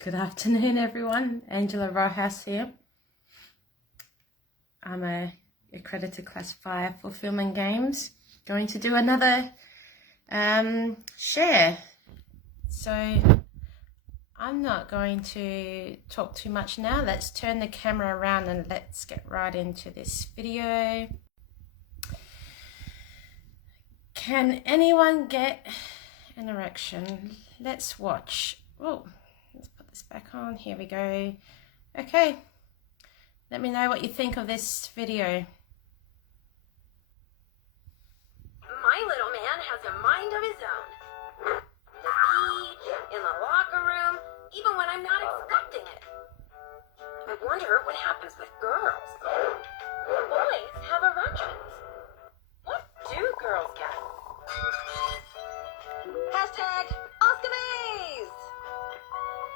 Good afternoon, everyone. Angela Rojas here. I'm a accredited classifier for film and games. Going to do another share. So I'm not going to talk too much now. Let's turn the camera around and let's get right into this video. Can anyone get an erection? Let's watch. Oh, let's put this back on. Here we go. Okay. Let me know what you think of this video. My little man has a mind of his own. The beach, in the locker room, even when I'm not expecting it. I wonder what happens with girls. Boys have erections. What do girls get? Hashtag Ask Amaze!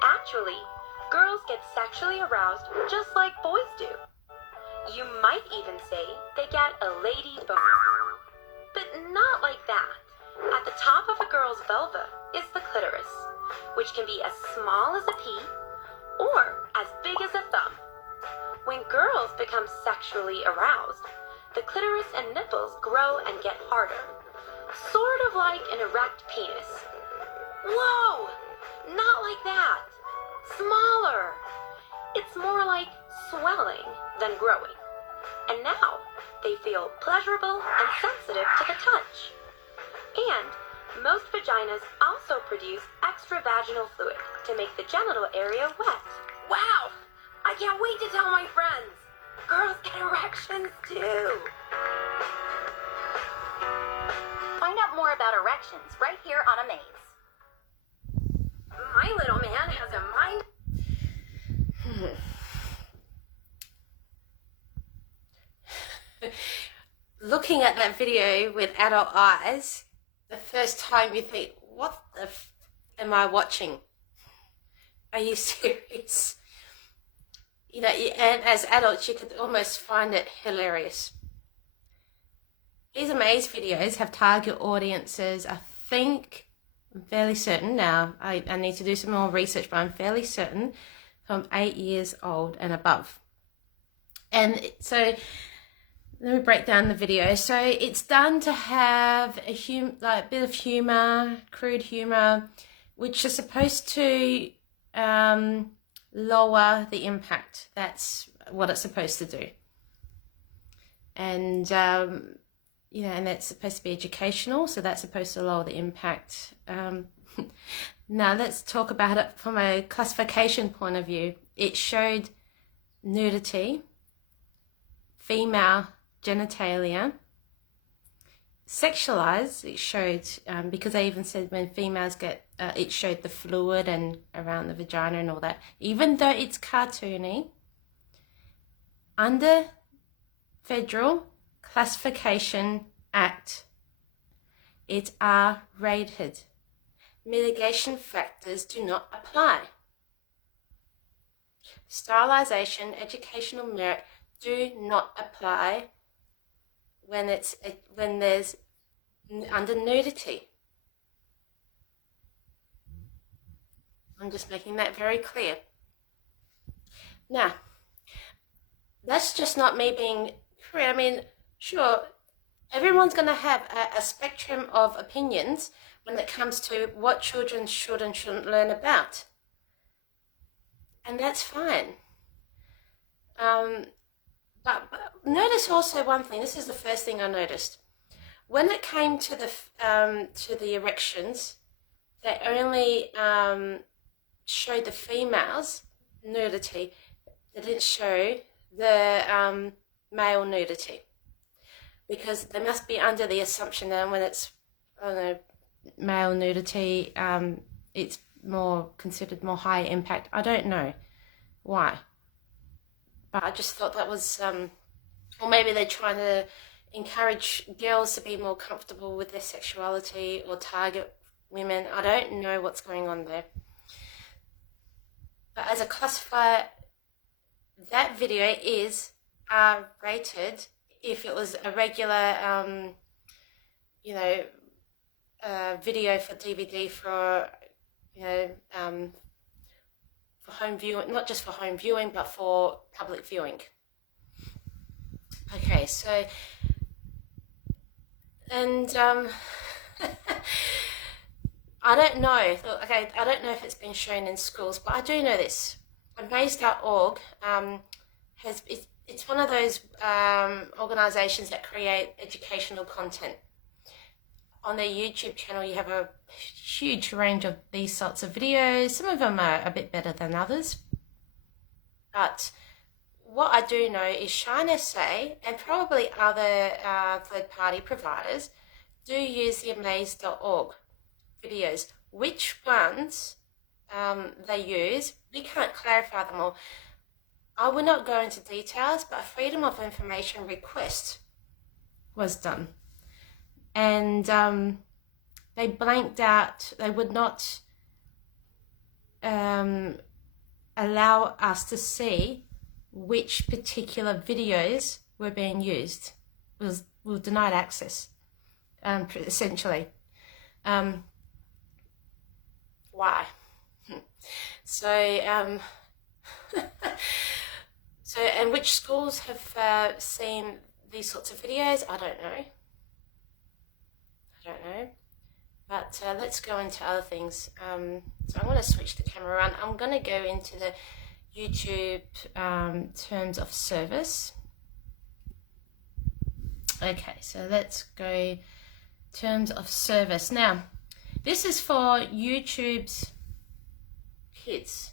Actually, girls get sexually aroused just like boys do. You might even say they get a lady boner. But not like that. At the top of a girl's vulva is the clitoris, which can be as small as a pea or as big as a thumb. When girls become sexually aroused, the clitoris and nipples grow and get harder, sort of like an erect penis. Whoa! Not like that. Smaller. It's more like swelling than growing. And now they feel pleasurable and sensitive to the touch. And most vaginas also produce extravaginal fluid to make the genital area wet. Wow! I can't wait to tell my friends. Girls get erections too. Find out more about erections right here on Amaze. My little man has a mind. Looking at that video with adult eyes, the first time you think, what the am I watching? Are you serious? You know, and as adults, you could almost find it hilarious. These Amaze videos have target audiences, I think, I'm fairly certain now, I need to do some more research, but I'm fairly certain, from 8 years old and above. And so, let me break down the video. So it's done to have a bit of humor, crude humor, which is supposed to lower the impact. That's what it's supposed to do. And you know, and that's supposed to be educational, so that's supposed to lower the impact. Now let's talk about it from a classification point of view. It showed nudity, female genitalia, sexualized. It showed because I even said when females get it showed the fluid and around the vagina and all that. Even though it's cartoony, under Federal Classification Act, it's R-rated. Mitigation factors do not apply. Sterilization, educational merit do not apply when there's under nudity. I'm just making that very clear. Now, that's just not me being crude. I mean, sure, everyone's going to have a spectrum of opinions when it comes to what children should and shouldn't learn about. And that's fine. But notice also one thing. This is the first thing I noticed. When it came to the erections, they only showed the females' nudity. They didn't show the male nudity, because they must be under the assumption that when it's male nudity, it's more considered more high impact. I don't know why, but I just thought that was or maybe they're trying to encourage girls to be more comfortable with their sexuality or target women. I don't know what's going on there. But as a classifier, that video is R-rated. If it was a regular, video for DVD for, for home viewing, not just for home viewing, but for public viewing. Okay, so, and I don't know. Okay, I don't know if it's been shown in schools, but I do know this. Amaze.org it's one of those organisations that create educational content. On their YouTube channel, you have a huge range of these sorts of videos. Some of them are a bit better than others. But what I do know is Shine SA and probably other third-party providers do use the Amaze.org videos. Which ones they use, we can't clarify them all. I will not go into details, but a Freedom of Information request was done. And they blanked out, they would not allow us to see which particular videos were being used. We were denied access, essentially. Why? So, and which schools have seen these sorts of videos? I don't know. But let's go into other things. So I'm going to switch the camera around. I'm going to go into the YouTube terms of service. Okay, so let's go terms of service. Now, this is for YouTube's kids.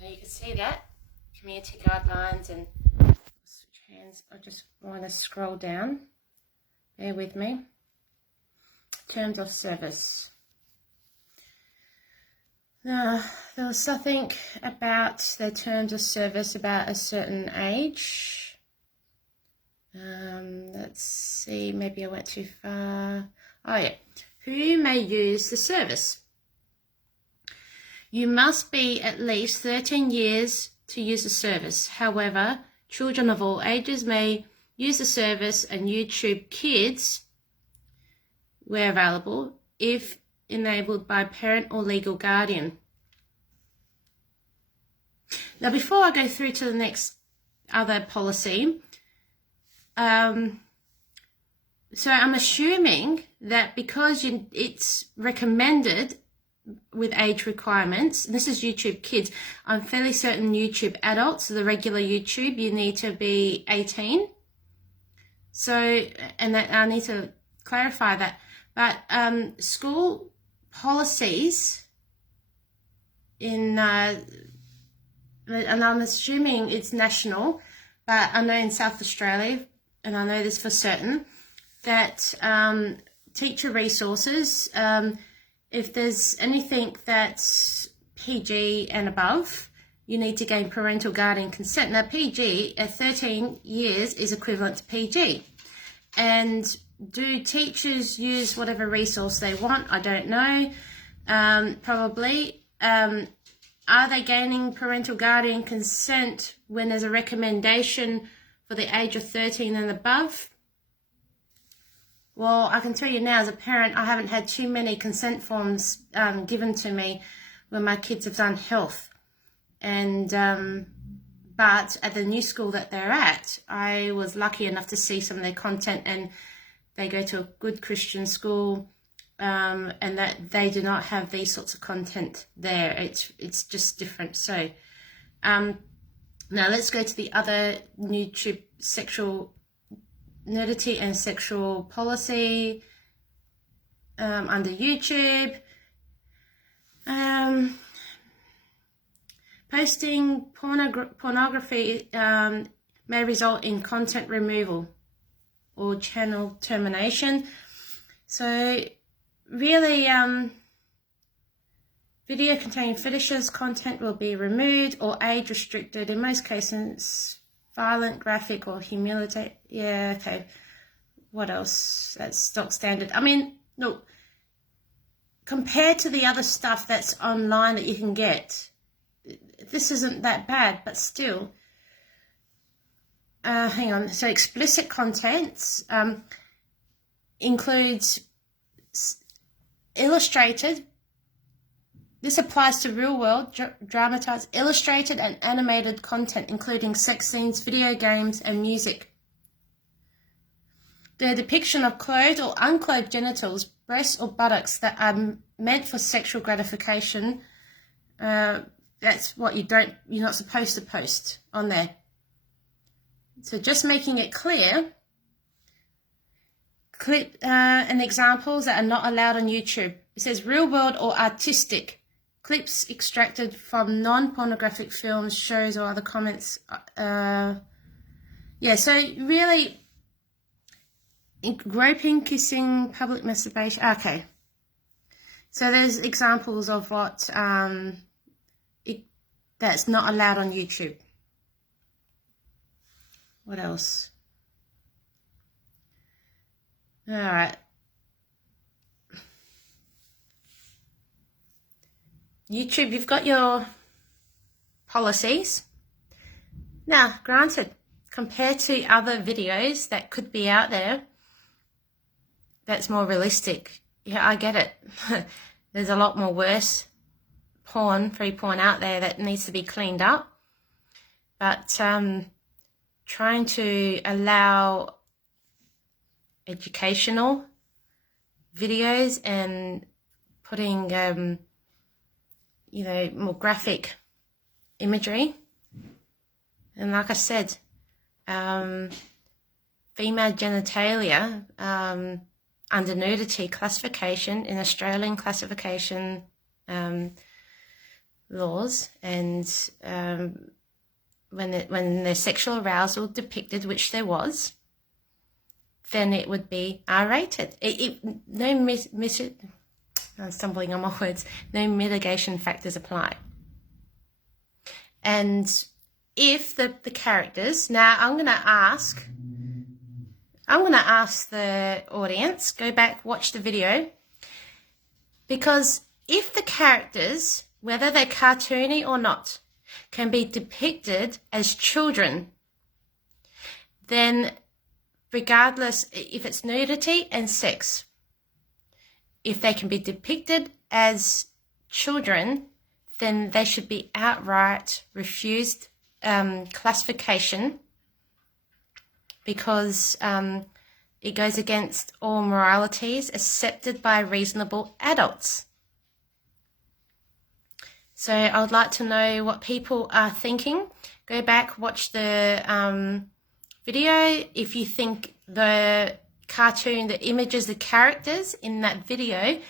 Now you can see that community guidelines and switch hands. I just want to scroll down. Bear with me. Terms of service. Now, there was something about their terms of service about a certain age. Let's see, maybe I went too far. Oh yeah, who may use the service? You must be at least 13 years to use the service. However, children of all ages may use the service, and YouTube Kids, where available, if enabled by parent or legal guardian. Now, before I go through to the next other policy, so I'm assuming that because it's recommended with age requirements, this is YouTube Kids, I'm fairly certain YouTube Adults, the regular YouTube, you need to be 18. So, and that I need to clarify that. But school policies and I'm assuming it's national, but I know in South Australia, and I know this for certain, that teacher resources, if there's anything that's PG and above, you need to gain parental guardian consent. Now, PG at 13 years is equivalent to PG. And do teachers use whatever resource they want? I don't know. Probably. Are they gaining parental guardian consent when there's a recommendation for the age of 13 and above? Well, I can tell you now, as a parent, I haven't had too many consent forms given to me when my kids have done health. And but at the new school that they're at, I was lucky enough to see some of their content, and they go to a good Christian school, and that they do not have these sorts of content there. It's just different. So now let's go to the other YouTube sexual nudity and sexual policy under YouTube. Posting pornography may result in content removal or channel termination. So really, video containing fetishes content will be removed or age restricted. In most cases, violent, graphic, or humiliating. Yeah, okay. What else? That's stock standard. I mean, look, compared to the other stuff that's online that you can get, this isn't that bad, but still. Hang on. So explicit contents includes illustrated This applies to real-world, dramatized, illustrated and animated content, including sex scenes, video games, and music. The depiction of clothed or unclothed genitals, breasts or buttocks that are meant for sexual gratification, that's what you're not supposed to post on there. So just making it clear, and examples that are not allowed on YouTube. It says real-world or artistic. Clips extracted from non-pornographic films, shows, or other comments. So really, groping, kissing, public masturbation. Okay. So there's examples of what that's not allowed on YouTube. What else? All right. YouTube, you've got your policies. Now, granted, compared to other videos that could be out there, that's more realistic. Yeah, I get it. There's a lot more worse free porn out there that needs to be cleaned up. But trying to allow educational videos and putting more graphic imagery, and like I said, female genitalia under nudity classification in Australian classification laws, and when there's sexual arousal depicted, which there was, then it would be R-rated. I'm stumbling on my words. No mitigation factors apply. And if the characters, now I'm going to ask the audience, go back, watch the video, because if the characters, whether they're cartoony or not, can be depicted as children, then regardless if it's nudity and sex, if they can be depicted as children, then they should be outright refused classification, because it goes against all moralities accepted by reasonable adults. So I would like to know what people are thinking. Go back, watch the video. If you think the cartoon, the images, the characters in that video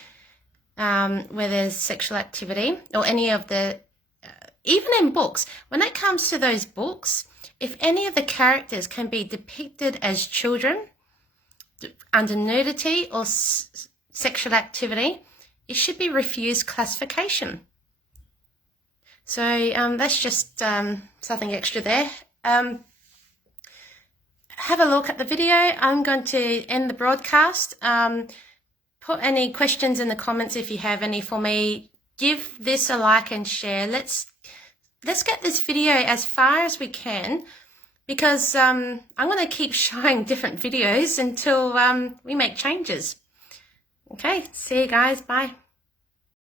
where there's sexual activity, or any of the, even in books, when it comes to those books, if any of the characters can be depicted as children under nudity or sexual activity, it should be refused classification. So that's just something extra there. Have a look at the video. I'm going to end the broadcast. Put any questions in the comments if you have any for me. Give this a like and share. Let's get this video as far as we can, because I'm going to keep showing different videos until we make changes. Okay, see you guys. Bye.